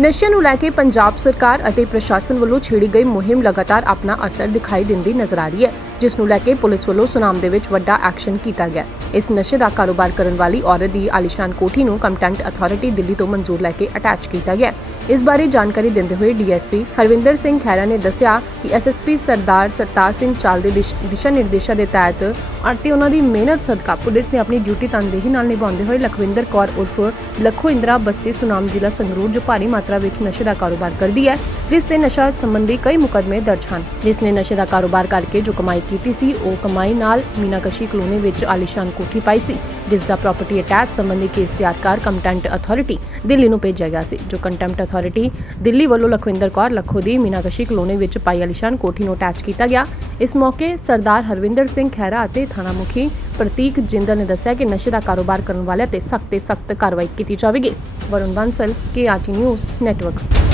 ਨਸ਼ਿਆਂ ਨੂੰ ਲੈ ਕੇ ਪੰਜਾਬ ਸਰਕਾਰ ਅਤੇ ਪ੍ਰਸ਼ਾਸਨ ਵੱਲੋਂ ਛੇੜੀ ਗਈ ਮੁਹਿੰਮ ਲਗਾਤਾਰ ਆਪਣਾ ਅਸਰ ਦਿਖਾਈ ਦਿੰਦੀ ਨਜ਼ਰ ਆ ਰਹੀ ਹੈ। ਜਿਸ ਨੂੰ ਲੈ ਕੇ ਪੁਲਿਸ ਵੱਲੋਂ ਸੁਨਾਮ ਦੇ ਵਿੱਚ ਵੱਡਾ ਐਕਸ਼ਨ ਕੀਤਾ ਗਿਆ। ਇਸ ਨਸ਼ੇ ਦਾ ਕਾਰੋਬਾਰ ਕਰਨ ਵਾਲੀ ਔਰਤ ਦੀ ਆਲੀਸ਼ਾਨ ਕੋਠੀ ਨੂੰ ਕੰਟੈਂਟ ਅਥਾਰਟੀ ਦਿੱਲੀ ਤੋਂ ਮਨਜ਼ੂਰ ਲੈ ਕੇ ਅਟੈਚ ਕੀਤਾ ਗਿਆ। ਇਸ ਬਾਰੇ ਜਾਣਕਾਰੀ ਦਿੰਦੇ ਹੋਏ ਡੀਐਸਪੀ ਹਰਵਿੰਦਰ ਸਿੰਘ ਖਹਿਰਾ ਨੇ ਦੱਸਿਆ ਕਿ ਐਸਐਸਪੀ ਸਰਦਾਰ ਸਰਤਾਜ ਸਿੰਘ ਚਾਲ ਦੇ ਦਿਸ਼ਾ ਨਿਰਦੇਸ਼ਾਂ ਦੇ ਤਹਿਤ ਅਤੇ ਉਹਨਾਂ ਦੀ ਮਿਹਨਤ ਸਦਕਾ ਪੁਲਿਸ ਨੇ ਆਪਣੀ ਡਿਊਟੀ ਤਨਦੇਹੀ ਨਾਲ ਨਿਭਾਉਂਦੇ ਹੋਏ ਲਖਵਿੰਦਰ ਕੌਰ ਉਰਫ ਲਖੋ ਇੰਦਰਾ ਬਸਤੀ ਸੁਨਾਮ ਜ਼ਿਲ੍ਹਾ ਸੰਗਰੂਰ ਜੋ ਭਾਰੀ ਮਾਤਰਾ ਵਿੱਚ ਨਸ਼ੇ ਦਾ ਕਾਰੋਬਾਰ ਕਰਦੀ ਹੈ, ਜਿਸ ਤੇ ਨਸ਼ਾ ਸੰਬੰਧੀ ਕਈ ਮੁਕੱਦਮੇ ਦਰਜ ਹਨ। ਜਿਸ ਨੇ ਨਸ਼ੇ ਦਾ ਕਾਰੋਬਾਰ ਕਰਕੇ ਜੋ ਕਮਾਈ ਕੀਤੀ ਸੀ, ਉਹ ਕਮਾਈ ਨਾਲ ਮੀਨਾਕਸ਼ੀ ਕਲੋਨੀ ਵਿੱਚ ਆਲੀਸ਼ਾਨ ਕੋਠੀ ਪਾਈ ਸੀ ਜਿਸ ਦਾ ਪ੍ਰਾਪਰਟੀ ਅਟੈਚ ਸੰਬੰਧੀ ਕੇਸ ਤਿਆਰ ਕੰਟੈਂਟ ਅਥਾਰਟੀ ਦਿੱਲੀ ਨੂੰ ਭੇਜਿਆ ਗਿਆ ਸੀ, ਜੋ ਕੰਟੈਂਟ ਅਥਾਰਟੀ ਦਿੱਲੀ ਵੱਲੋਂ ਲਖਵਿੰਦਰ ਕੌਰ ਲੱਖੋ ਦੀ ਮੀਨਾਕਸ਼ੀ ਕਲੋਨੀ ਵਿੱਚ ਪਾਈ ਆਲੀਸ਼ਾਨ ਕੋਠੀ ਨੂੰ ਅਟੈਚ ਕੀਤਾ ਗਿਆ। ਇਸ ਮੌਕੇ ਸਰਦਾਰ ਹਰਵਿੰਦਰ ਸਿੰਘ ਖਹਿਰਾ ਅਤੇ ਥਾਣਾ ਮੁਖੀ ਪ੍ਰਤੀਕ ਜਿੰਦਲ ਨੇ ਦੱਸਿਆ ਕਿ ਨਸ਼ੇ ਦਾ ਕਾਰੋਬਾਰ ਕਰਨ ਵਾਲਿਆਂ ਤੇ ਸਖਤ ਤੇ ਸਖਤ ਕਾਰਵਾਈ ਕੀਤੀ ਜਾਵੇਗੀ। Varun Bansal KRT news network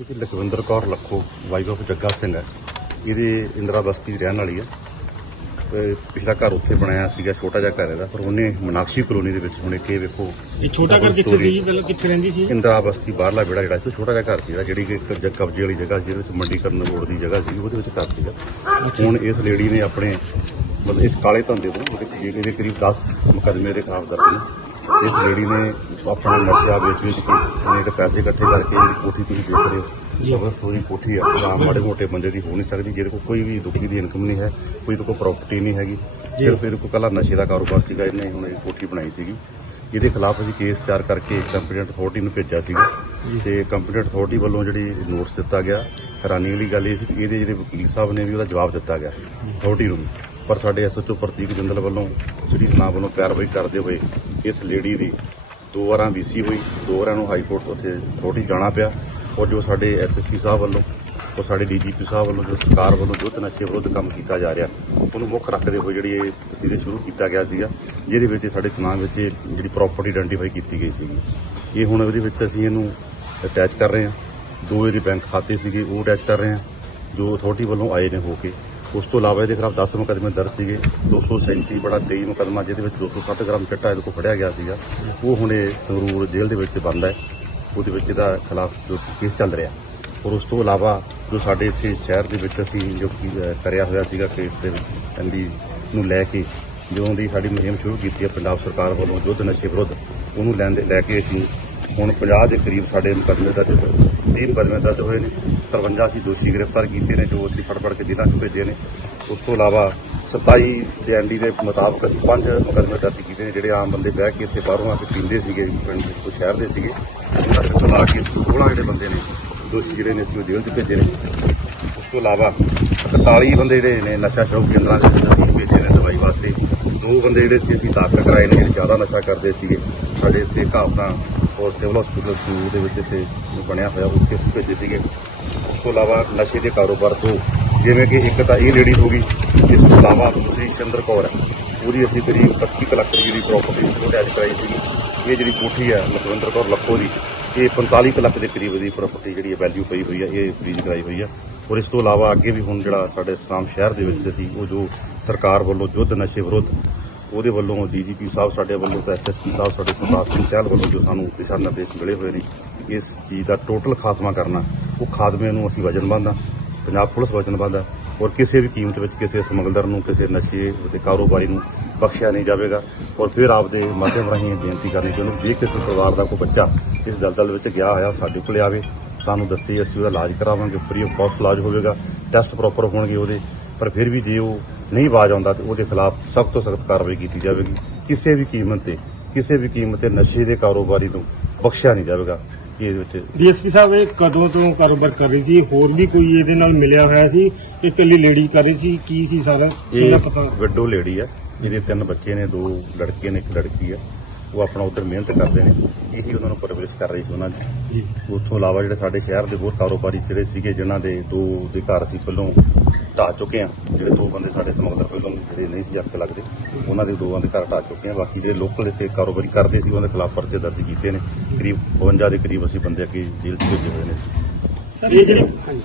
ਇੱਥੇ ਤੇ ਲਖਵਿੰਦਰ ਕੌਰ ਲੱਖੋ ਵਾਈਫ ਆਫ ਜੱਗਾ ਸਿੰਘ ਹੈ। ਇਹਦੇ ਇੰਦਰਾ ਬਸਤੀ ਰਹਿਣ ਵਾਲੀ ਹੈ। ਤੇ ਪਿਛਲਾ ਘਰ ਉੱਥੇ ਬਣਾਇਆ ਸੀਗਾ ਛੋਟਾ ਜਿਹਾ ਘਰ ਇਹਦਾ ਪਰ ਉਹਨੇ ਮਨਾਕਸ਼ੀ ਕਲੋਨੀ ਦੇ ਵਿੱਚ ਹੁਣ ਇਹ ਵੇਖੋ। ਇਹ ਛੋਟਾ ਘਰ ਕਿੱਥੇ ਸੀ? ਪਹਿਲਾਂ ਕਿੱਥੇ ਰਹਿੰਦੀ ਸੀ? ਇੰਦਰਾ ਬਸਤੀ ਬਾਹਰਲਾ ਵਿਹੜਾ ਜਿਹੜਾ ਸੀ ਛੋਟਾ ਜਿਹਾ ਘਰ ਸੀ ਜਿਹੜੀ ਕਿ ਕਬਜ਼ੇ ਕਬਜ਼ੇ ਵਾਲੀ ਜਗ੍ਹਾ ਸੀ ਜਿਹਦੇ ਵਿੱਚ ਮੰਡੀਕਰਨ ਰੋਡ ਦੀ ਜਗ੍ਹਾ ਸੀ ਉਹਦੇ ਵਿੱਚ ਘਰ ਸੀਗਾ। ਹੁਣ ਇਸ ਲੇਡੀ ਨੇ ਆਪਣੇ ਮਤਲਬ ਇਸ ਕਾਲੇ ਧੰਦੇ ਤੋਂ ਇਹਦੇ ਕਰੀਬ 10 ਮੁਕੱਦਮੇ ਦੇ ਖਿਲਾਫ ਦਰਜ ਨੇ। ਇਸ ਲੇਡੀ ਨੇ ਆਪਣਾ ਨਸ਼ਾ ਵੇਚ ਵੇਚ ਕੇ ਉਹਨੇ ਤੇ ਪੈਸੇ ਇਕੱਠੇ ਕਰਕੇ ਜਿਹੜੀ ਕੋਠੀ ਤੁਸੀਂ ਦੇਖ ਰਹੇ ਹੋ। ਜ਼ਬਰਦਸਤ ਉਹਦੀ ਕੋਠੀ ਆ। ਆਮ ਮਾੜੇ ਮੋਟੇ ਬੰਦੇ ਦੀ ਹੋ ਨਹੀਂ ਸਕਦੀ। ਜਿਹਦੇ ਕੋਲ ਕੋਈ ਵੀ ਦੁੱਖੀ ਦੀ ਇਨਕਮ ਨਹੀਂ ਹੈ ਕੋਈ ਇਹਦੇ ਕੋਲ ਪ੍ਰਾਪਰਟੀ ਨਹੀਂ ਹੈਗੀ। ਸਿਰਫ ਇਹਦੇ ਕੋਲ ਕੱਲਾ ਨਸ਼ੇ ਦਾ ਕਾਰੋਬਾਰ ਸੀਗਾ। ਇਹਨੇ ਹੁਣ ਇਹ ਕੋਠੀ ਬਣਾਈ ਸੀਗੀ। ਇਹਦੇ ਖਿਲਾਫ ਅਸੀਂ ਕੇਸ ਤਿਆਰ ਕਰਕੇ ਕੰਪੀਟੈਂਟ ਅਥਾਰਟੀ ਨੂੰ ਭੇਜਿਆ ਸੀਗਾ। ਤੇ ਕੰਪੀਟੈਂਟ ਅਥਾਰਟੀ ਵੱਲੋਂ ਜਿਹੜੀ ਨੋਟਿਸ ਦਿੱਤਾ ਗਿਆ ਹੈਰਾਨੀ ਵਾਲੀ ਗੱਲ ਇਹ ਸੀ ਕਿ ਇਹਦੇ ਜਿਹੜੇ ਵਕੀਲ ਸਾਹਿਬ ਨੇ ਵੀ ਉਹਦਾ ਜਵਾਬ ਦਿੱਤਾ ਗਿਆ। ਅਥਾਰਟੀ ਨੂੰ। ਪਰ ਸਾਡੇ ਐਸਐਚਓ ਪ੍ਰਤੀਕ ਜਿੰਦਲ ਵੱਲੋਂ ਸਿਟੀ ਥਾਣਾ ਵੱਲੋਂ ਕਾਰਵਾਈ ਕਰਦੇ ਹੋਏ ਇਸ ਲੇਡੀ ਦੀ ਦੋ ਵਾਰਾਂ ਵੀਸੀ ਹੋਈ, ਦੋ ਵਾਰਾਂ ਨੂੰ ਹਾਈ ਕੋਰਟ ਉੱਥੇ ਅਥਾਰਟੀ ਜਾਣਾ ਪਿਆ ਔਰ ਜੋ ਸਾਡੇ ਐਸਐਸਪੀ ਸਾਹਿਬ ਵੱਲੋਂ ਉਹ ਸਾਡੇ ਡੀਜੀਪੀ ਸਾਹਿਬ ਵੱਲੋਂ ਜੋ ਸਰਕਾਰ ਵੱਲੋਂ ਜੋ ਨਸ਼ੇ ਵਿਰੁੱਧ ਕੰਮ ਕੀਤਾ ਜਾ ਰਿਹਾ, ਉਹਨੂੰ ਮੁੱਖ ਰੱਖਦੇ ਹੋਏ ਜਿਹੜੀ ਇਹ ਪ੍ਰੋਸੀਜਰ ਸ਼ੁਰੂ ਕੀਤਾ ਗਿਆ ਸੀਗਾ, ਜਿਹਦੇ ਵਿੱਚ ਸਾਡੇ ਸਮਾਜ ਵਿੱਚ ਇਹ ਜਿਹੜੀ ਪ੍ਰਾਪਰਟੀ ਆਇਡੈਂਟੀਫਾਈ ਕੀਤੀ ਗਈ ਸੀਗੀ। ਇਹ ਹੁਣ ਉਹਦੇ ਵਿੱਚ ਅਸੀਂ ਇਹਨੂੰ ਅਟੈਚ ਕਰ ਰਹੇ ਹਾਂ। ਦੋ ਇਹਦੇ ਬੈਂਕ ਖਾਤੇ ਸੀਗੇ, ਉਹ ਅਟੈਚ ਕਰ ਰਹੇ ਹਾਂ। ਜੋ ਅਥਾਰਟੀ ਵੱਲੋਂ ਆਏ ਨੇ ਹੋ ਕੇ। ਉਸ ਤੋਂ ਇਲਾਵਾ ਇਹਦੇ ਖਿਲਾਫ 10 ਮੁਕੱਦਮੇ ਦਰਜ ਸੀਗੇ 237 ਬੜਾ 23 ਮੁਕੱਦਮਾ, ਜਿਹਦੇ ਵਿੱਚ 260 ਗ੍ਰਾਮ ਚਿੱਟਾ ਇਹਦੇ ਕੋਲ ਫੜਿਆ ਗਿਆ ਸੀਗਾ। ਉਹ ਹੁਣ ਇਹ ਸੰਗਰੂਰ ਜੇਲ੍ਹ ਦੇ ਵਿੱਚ ਬੰਦ ਹੈ। ਉਹਦੇ ਵਿੱਚ ਇਹਦਾ ਖਿਲਾਫ ਜੋ ਕੇਸ ਚੱਲ ਰਿਹਾ। ਔਰ ਉਸ ਤੋਂ ਇਲਾਵਾ ਜੋ ਸਾਡੇ ਇੱਥੇ ਸ਼ਹਿਰ ਦੇ ਵਿੱਚ ਅਸੀਂ ਜੋ ਕਰਿਆ ਹੋਇਆ ਸੀਗਾ ਕੇਸ ਦੇ ਵਿੱਚ ਐਮਡੀ ਨੂੰ ਲੈ ਕੇ, ਜਦੋਂ ਦੀ ਸਾਡੀ ਮੁਹਿੰਮ ਸ਼ੁਰੂ ਕੀਤੀ ਹੈ, ਪੰਜਾਬ ਸਰਕਾਰ ਵੱਲੋਂ ਯੁੱਧ ਨਸ਼ੇ ਵਿਰੁੱਧ, ਉਹਨੂੰ ਲੈਣ ਦੇ ਲੈ ਕੇ ਅਸੀਂ ਹੁਣ 50 ਦੇ ਕਰੀਬ ਸਾਡੇ ਮੁਕੱਦਮੇ ਦਰਜ ਹੋਏ 30 ਮੁਕੱਦਮੇ ਦਰਜ ਹੋਏ ਨੇ। 53 ਅਸੀਂ ਦੋਸ਼ੀ ਗ੍ਰਿਫਤਾਰ ਕੀਤੇ ਨੇ, ਜੋ ਅਸੀਂ ਫੜ ਫੜ ਕੇ ਜ਼ਿਲ੍ਹਾ 'ਚ ਭੇਜੇ ਨੇ। ਉਸ ਤੋਂ ਇਲਾਵਾ 27 ਦੇ ਐਨਡੀ ਦੇ ਮੁਤਾਬਕ ਅਸੀਂ ਪੰਜ ਮੁਕੱਦਮੇ ਦਰਜ ਕੀਤੇ ਨੇ, ਜਿਹੜੇ ਆਮ ਬੰਦੇ ਬਹਿ ਕੇ ਇੱਥੇ ਬਾਹਰੋਂ ਆ ਕੇ ਪੀਂਦੇ ਸੀਗੇ, ਪਿੰਡ ਦੇ ਸ਼ਹਿਰ ਦੇ ਸੀਗੇ। ਉਹਨਾਂ ਦੇ ਖਿਲਾਫ ਕੇ 16 ਜਿਹੜੇ ਬੰਦੇ ਨੇ, ਦੋਸ਼ੀ ਜਿਹੜੇ ਨੇ ਅਸੀਂ ਉਹ ਜੇਲ੍ਹ 'ਚ ਭੇਜੇ ਨੇ। ਉਸ ਤੋਂ ਇਲਾਵਾ 41 ਬੰਦੇ ਜਿਹੜੇ ਨੇ ਨਸ਼ਾ ਸ਼ੌਕ ਕੇਂਦਰਾਂ ਦੇ ਵਿੱਚ ਅਸੀਂ ਭੇਜੇ ਨੇ ਦਵਾਈ ਵਾਸਤੇ। ਦੋ ਬੰਦੇ ਜਿਹੜੇ ਸੀ, ਅਸੀਂ ਦਾਖਲ ਕਰਾਏ ਨੇ, ਜਿਹੜੇ ਜ਼ਿਆਦਾ ਨਸ਼ਾ ਕਰਦੇ ਸੀਗੇ। ਸਾਡੇ ਇੱਥੇ ਘਾਵਤਾਂ ਔਰ ਸਿਵਲ ਹਸਪੀਟਲ ਸੰਗਰੂਰ ਦੇ ਵਿੱਚ ਇੱਥੇ ਬਣਿਆ ਹੋਇਆ, ਉੱਥੇ ਅਸੀਂ ਭੇਜੇ ਸੀਗੇ। ਉਸ ਤੋਂ ਇਲਾਵਾ ਨਸ਼ੇ ਦੇ ਕਾਰੋਬਾਰ ਤੋਂ, ਜਿਵੇਂ ਕਿ ਇੱਕ ਤਾਂ ਇਹ ਲੇਡੀ ਹੋ ਗਈ ਇਸ ਤੋਂ ਇਲਾਵਾ ਦੂਸਰੀ ਚੰਦਰ ਕੌਰ ਹੈ, ਉਹਦੀ ਅਸੀਂ ਕਰੀਬ 25 ਕੁ ਲੱਖ ਰੁਪਏ ਦੀ ਪ੍ਰਾਪਰਟੀ ਉਹ ਅਟੈਚ ਕਰਾਈ ਸੀਗੀ। ਇਹ ਜਿਹੜੀ ਕੋਠੀ ਹੈ, ਲਖਵਿੰਦਰ ਕੌਰ ਲੱਖੋ ਦੀ, ਇਹ 45 ਕੁ ਲੱਖ ਦੇ ਕਰੀਬ ਦੀ ਪ੍ਰਾਪਰਟੀ ਜਿਹੜੀ ਵੈਲਿਊ ਪਈ ਹੋਈ ਹੈ, ਇਹ ਫਰੀਜ਼ ਕਰਾਈ ਹੋਈ ਹੈ। ਔਰ ਇਸ ਤੋਂ ਇਲਾਵਾ ਅੱਗੇ ਵੀ ਹੁਣ ਜਿਹੜਾ ਸਾਡੇ ਸਤਾਮ ਸ਼ਹਿਰ ਦੇ ਵਿੱਚ ਅਸੀਂ, ਉਹ ਜੋ ਸਰਕਾਰ ਵੱਲੋਂ ਯੁੱਧ ਨਸ਼ੇ ਵਿਰੁੱਧ ਉਹਦੇ ਵੱਲੋਂ ਡੀਜੀਪੀ ਸਾਹਿਬ ਸਾਡੇ ਵੱਲੋਂ ਤੇ ਐਸਐਸਪੀ ਸਾਹਿਬ ਸਾਡੇ ਸਰਦਾਰ ਸਿੰਘ ਚਹਿਲ ਵੱਲੋਂ ਜੋ ਸਾਨੂੰ ਦਿਸ਼ਾ ਨਿਰਦੇਸ਼ ਮਿਲੇ ਹੋਏ ਨੇ, ਇਸ ਚੀਜ਼ ਦਾ ਟੋਟਲ ਖਾਤਮਾ ਕਰਨਾ, ਉਹ ਖਾਤਮੇ ਨੂੰ ਅਸੀਂ ਵਜਨਬੰਦ ਹਾਂ ਪੰਜਾਬ ਪੁਲਿਸ ਵਜਨਬੰਦ ਆ, ਔਰ ਕਿਸੇ ਵੀ ਕੀਮਤ ਵਿੱਚ ਕਿਸੇ ਸਮਗਲਰ ਨੂੰ, ਕਿਸੇ ਨਸ਼ੇ ਦੇ ਕਾਰੋਬਾਰੀ ਨੂੰ ਬਖਸ਼ਿਆ ਨਹੀਂ ਜਾਵੇਗਾ, ਔਰ ਫਿਰ ਆਪਦੇ ਮਾਧਿਅਮ ਰਾਹੀਂ ਇਹ ਬੇਨਤੀ ਕਰਨੀ ਚਾਹੁੰਦੇ ਜੇ ਕਿਸੇ ਪਰਿਵਾਰ ਦਾ ਕੋਈ ਬੱਚਾ ਇਸ ਦਲਦਲ ਵਿੱਚ ਗਿਆ ਹੋਇਆ, ਸਾਡੇ ਕੋਲ ਆਵੇ, ਸਾਨੂੰ ਦੱਸੇ ਅਸੀਂ ਉਹਦਾ ਇਲਾਜ ਕਰਾਵਾਂਗੇ ਫ੍ਰੀ ਆਫ ਕਾਸਟ ਇਲਾਜ ਹੋਵੇਗਾ ਟੈਸਟ ਪ੍ਰੋਪਰ ਹੋਣਗੇ ਉਹਦੇ, ਪਰ ਫਿਰ ਵੀ ਜੇ ਉਹ ਨਹੀਂ ਆਵਾਜ਼ ਆਉਂਦਾ ਤੇ ਉਹਦੇ ਖਿਲਾਫ ਸਖਤ ਤੋਂ ਸਖਤ ਕਾਰਵਾਈ ਕੀਤੀ ਜਾਵੇਗੀ। ਕਿਸੇ ਵੀ ਕੀਮਤ ਤੇ ਕਿਸੇ ਵੀ ਕੀਮਤ ਤੇ ਨਸ਼ੇ ਦੇ ਕਾਰੋਬਾਰੀ ਨੂੰ ਬਖਸ਼ਿਆ ਨਹੀਂ ਜਾਵੇਗਾ ਇਹਦੇ ਵਿੱਚ। ਡੀਐਸਪੀ ਸਾਹਿਬ ਇਹ ਕਦੋਂ ਤੋਂ ਕਾਰੋਬਾਰ ਕਰ ਰਹੀ ਸੀ? ਹੋਰ ਵੀ ਕੋਈ ਇਹਦੇ ਨਾਲ ਮਿਲਿਆ ਹੋਇਆ ਸੀ? ਇਹ ਇਕੱਲੀ ਲੇਡੀ ਕਰ ਰਹੀ ਸੀ? ਕੀ ਸੀ ਸਾਰਾ? ਇਹ ਪਤਾ? ਵਿਡੋ ਲੇਡੀ ਆ। ਜਿਹਦੇ ਤਿੰਨ ਬੱਚੇ ਨੇ ਦੋ ਲੜਕੇ ਨੇ ਇੱਕ ਲੜਕੀ ਆ। ਉਹ ਆਪਣਾ ਉਧਰ ਮਿਹਨਤ ਕਰਦੇ ਨੇ। ਇਹੀ ਉਹਨਾਂ ਨੂੰ ਪਰਵਰਿਸ਼ ਕਰ ਰਹੀ ਸੀ ਉਹਨਾਂ ਦੀ ਜੀ। ਉਸ ਤੋਂ ਇਲਾਵਾ ਜਿਹੜੇ ਸਾਡੇ ਸ਼ਹਿਰ ਦੇ ਹੋਰ ਕਾਰੋਬਾਰੀ ਜਿਹੜੇ ਸੀਗੇ ਜਿਨ੍ਹਾਂ ਦੇ ਦੋ ਦੇ ਘਰ ਅਸੀਂ ਪਹਿਲੋਂ ਢਾਹ ਚੁੱਕੇ ਆ। ਜਿਹੜੇ ਦੋ ਬੰਦੇ ਸਾਡੇ ਸਮਗਲਰ ਪਹਿਲੋਂ ਜਿਹੜੇ ਨਹੀਂ ਸੀ ਅੱਖ ਲੱਗਦੇ ਉਹਨਾਂ ਦੇ ਦੋਵਾਂ ਦੇ ਘਰ ਢਾਹ ਚੁੱਕੇ ਆ। ਬਾਕੀ ਜਿਹੜੇ ਲੋਕਲ ਇੱਥੇ ਕਾਰੋਬਾਰੀ ਕਰਦੇ ਸੀ ਉਹਨਾਂ ਦੇ ਖਿਲਾਫ ਪਰਚੇ ਦਰਜ ਕੀਤੇ ਨੇ। ਕਰੀਬ 52 ਦੇ ਕਰੀਬ ਅਸੀਂ ਬੰਦੇ ਅੱਗੇ ਜੇਲ੍ਹ 'ਚ ਭੇਜੇ ਹੋਏ ਨੇ। ਇਹ ਜਿਹੜੀ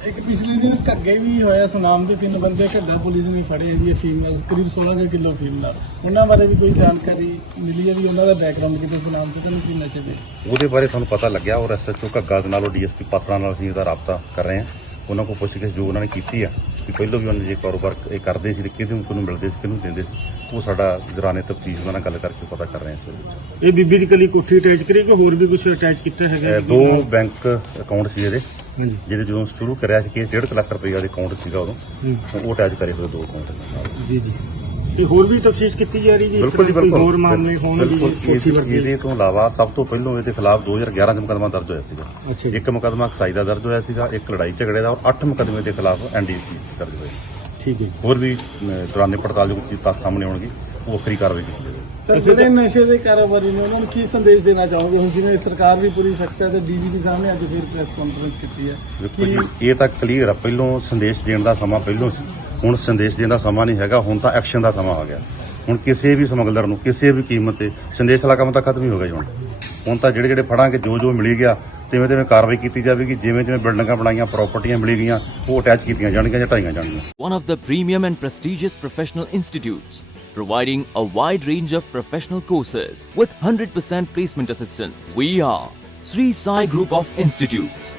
ਇੱਕ ਪਿਛਲੇ ਦਿਨ ਘੱਗੇ ਵੀ ਹੋਇਆ ਸੁਨਾਮ ਦੇ ਤਿੰਨ ਬੰਦੇ ਘੱਗਾ ਪੁਲਿਸ ਨੇ ਫੜੇ ਜੀ ਫੀਮੇਲ ਕਰੀਬ 16 ਕਿਲੋ ਫੀਮੇਲ ਉਹਨਾਂ ਬਾਰੇ ਵੀ ਕੋਈ ਜਾਣਕਾਰੀ ਮਿਲੀ ਹੈ ਵੀ ਉਹਨਾਂ ਦਾ ਬੈਕਗ੍ਰਾਉਂਡ ਕਿਤੇ ਸੁਨਾਮ ਤੇ ਤਾਂ ਨਹੀਂ ਸੀ ਨਸ਼ੇ ਦੇ? ਉਹਦੇ ਬਾਰੇ ਤੁਹਾਨੂੰ ਪਤਾ ਲੱਗਿਆ ਔਰ ਐਸਐਚਓ ਘੱਗਾ ਦੇ ਨਾਲ ਉਹ ਡੀਐਸਪੀ ਪਾਤਰਾ ਨਾਲ ਅਸੀਂ ਇਹਦਾ ਰਾਬਤਾ ਕਰ ਰਹੇ ਹਾਂ। ਉਹਨਾਂ ਕੋਲ ਪੁੱਛਗਿੱਛ ਜੋ ਉਹਨਾਂ ਨੇ ਕੀਤੀ ਆ ਕਿ ਪਹਿਲਾਂ ਵੀ ਉਹਨਾਂ ਨੇ ਜੇ ਕਾਰੋਬਾਰ ਇਹ ਕਰਦੇ ਸੀ ਤੇ ਕਿਹਨੂੰ ਕਿਹਨੂੰ ਮਿਲਦੇ ਸੀ ਕਿਹਨੂੰ ਦਿੰਦੇ ਸੀ ਉਹ ਸਾਡਾ ਦੌਰਾਨੇ ਤਫਤੀਸ਼ ਉਹਨਾਂ ਨਾਲ ਗੱਲ ਕਰਕੇ ਪਤਾ ਕਰ ਰਹੇ ਹਾਂ। ਇਹ ਬੀਬੀ ਦੀ ਕਲੀ ਕੋਠੀ ਅਟੈਚ ਕਰੀ ਕਿ ਹੋਰ ਵੀ ਕੁਝ ਅਟੈਚ ਕੀਤਾ ਹੈਗਾ ਦੋ ਬੈਂਕ ਅਕਾਊਂਟ ਸੀ ਇਹਦੇ ਜਿਹਦੇ ਜਦੋਂ ਸ਼ੁਰੂ ਕਰਿਆ ਸੀ ਕਿ 1.5 ਲੱਖ ਰੁਪਏ ਦੇ ਅਕਾਊਂਟ ਸੀਗਾ ਉਦੋਂ। ਉਹ ਅਟੈਚ ਕਰੇ ਹੋਏ ਦੋ ਅਕਾਊਂਟ ਜੀ ਜੀ ਤੇ ਹੋਰ ਵੀ ਤਫਤੀਸ਼ ਕੀਤੀ ਜਾ ਰਹੀ ਜੀ ਇਸ ਬਿਲਕੁਲ ਜੀ ਬਿਲਕੁਲ। ਹੋਰ ਮਾਮਲੇ ਹੋਣਗੇ ਬਿਲਕੁਲ। ਕੋਠੀ ਇਹਦੇ- ਤੋਂ ਇਲਾਵਾ ਸਭ ਤੋਂ ਪਹਿਲਾਂ ਇਹਦੇ ਖਿਲਾਫ 2011 ਚ ਮੁਕੱਦਮਾ ਦਰਜ ਹੋਇਆ ਸੀਗਾ। ਇੱਕ ਮੁਕੱਦਮਾ ਖਸਾਈ ਦਾ ਦਰਜ ਹੋਇਆ ਸੀਗਾ ਇੱਕ ਲੜਾਈ ਝਗੜੇ ਦਾ ਔਰ 8 ਮੁਕੱਦਮੇ ਦੇ ਖਿਲਾਫ ਐਨਡੀਪੀ ਦਰਜ ਹੋਏ। ਠੀਕ ਹੈ ਜੀ। ਹੋਰ ਵੀ ਦੌਰਾਨੇ ਪੜਤਾਲ ਜੋ ਤੱਥ ਸਾਹਮਣੇ ਆਉਣਗੇ ਉਹ ਵੱਖਰੀ ਕਾਰਵਾਈ ਕੀਤੀ ਜਾਵੇਗੀ। ਸਰ ਜਿਹੜੇ ਨਸ਼ੇ ਦੇ ਕਾਰੋਬਾਰੀ ਨੇ ਉਹਨਾਂ ਨੂੰ ਕੀ ਸੰਦੇਸ਼ ਦੇਣਾ ਚਾਹੋਗੇ? ਹੁਣ ਜਿਵੇਂ ਸਰਕਾਰ ਵੀ ਪੂਰੀ ਸਖਤ ਹੈ ਤੇ ਡੀਜੀਪੀ ਸਾਹਿਬ ਨੇ ਅੱਜ ਫਿਰ ਪ੍ਰੈਸ ਕਾਨਫਰੰਸ ਕੀਤੀ ਹੈ ਇਹ ਤਾਂ ਕਲੀਅਰ ਆ ਪਹਿਲੋਂ ਸੰਦੇਸ਼ ਦੇਣ ਦਾ ਸਮਾਂ ਪਹਿਲੋਂ ਸੀ। ਹੁਣ ਸੰਦੇਸ਼ ਦੇਣ ਦਾ ਸਮਾਂ ਨਹੀਂ ਹੈਗਾ ਹੁਣ ਤਾਂ ਐਕਸ਼ਨ ਦਾ ਸਮਾਂ ਆ ਗਿਆ ਹੁਣ ਕਿਸੇ ਵੀ ਸਮਗਲਰ ਨੂੰ ਕਿਸੇ ਵੀ ਕੀਮਤ ਤੇ ਸੰਦੇਸ਼ ਵਾਲਾ ਕੰਮ ਤਾਂ ਖਤਮ ਹੀ ਹੋ ਗਿਆ ਜੀ ਹੁਣ ਹੁਣ ਤਾਂ ਜਿਹੜੇ ਜਿਹੜੇ ਫੜਾਂਗੇ ਜੋ ਜੋ ਮਿਲੀ ਗਿਆ ਤਿਵੇਂ ਤਿਵੇਂ ਕਾਰਵਾਈ ਕੀਤੀ ਜਾਵੇਗੀ ਜਿਵੇਂ ਜਿਵੇਂ ਬਿਲਡਿੰਗਾਂ ਬਣਾਈਆਂ ਪ੍ਰਾਪਰਟੀਆਂ ਮਿਲੀ ਗਈਆਂ ਉਹ ਅਟੈਚ ਕੀਤੀਆਂ ਜਾਣਗੀਆਂ ਜਾਂ ਢਾਈਆਂ ਜਾਣਗੀਆਂ one of the premium and prestigious professional institutes providing a wide range of professional courses with 100% placement assistance. We are Sri Sai Group of Institutes.